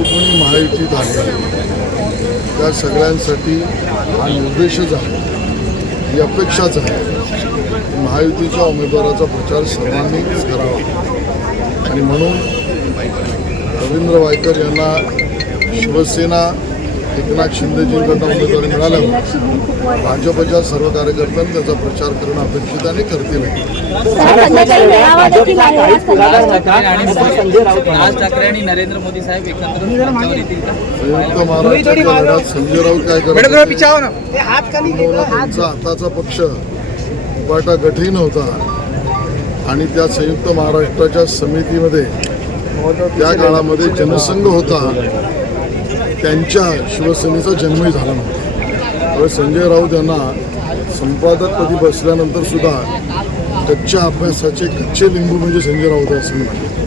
जो कोणी महायुतीत आहे त्या सगळ्यांसाठी हा निर्देशच आहे ही अपेक्षाच आहे महायुतीच्या उमेदवाराचा प्रचार सर्वांनीच करावा. आणि म्हणून रवींद्र वायकर यांना शिवसेना एकनाथ शिंदेजींकडनं उमेदवारी मिळाल्यावर भाजपच्या सर्व कार्यकर्त्यांनी त्याचा प्रचार करणं अपेक्षित आणि करतील. संजय राऊत राज म्हणाले. ठाकरे आणि नरेंद्र मोदी साहेब एकत्र मंचावर येतील का संयुक्त महाराष्ट्राच्या लढ्यात संजय राऊत काय करत होते? किंबहुना त्यांचा आताचा पक्ष उपाटा गठही नव्हता आणि त्या संयुक्त महाराष्ट्राच्या समितीमध्ये त्या काळामध्ये जनसंघ होता. त्यांच्या शिवसेनेचा जन्मही झाला नव्हता. त्यामुळे संजय राऊत यांना संपादकपदी बसल्यानंतर सुद्धा कच्च्या अभ्यासाचे कच्चे लिंबू म्हणजे संजय राऊत आहे असं म्हणतात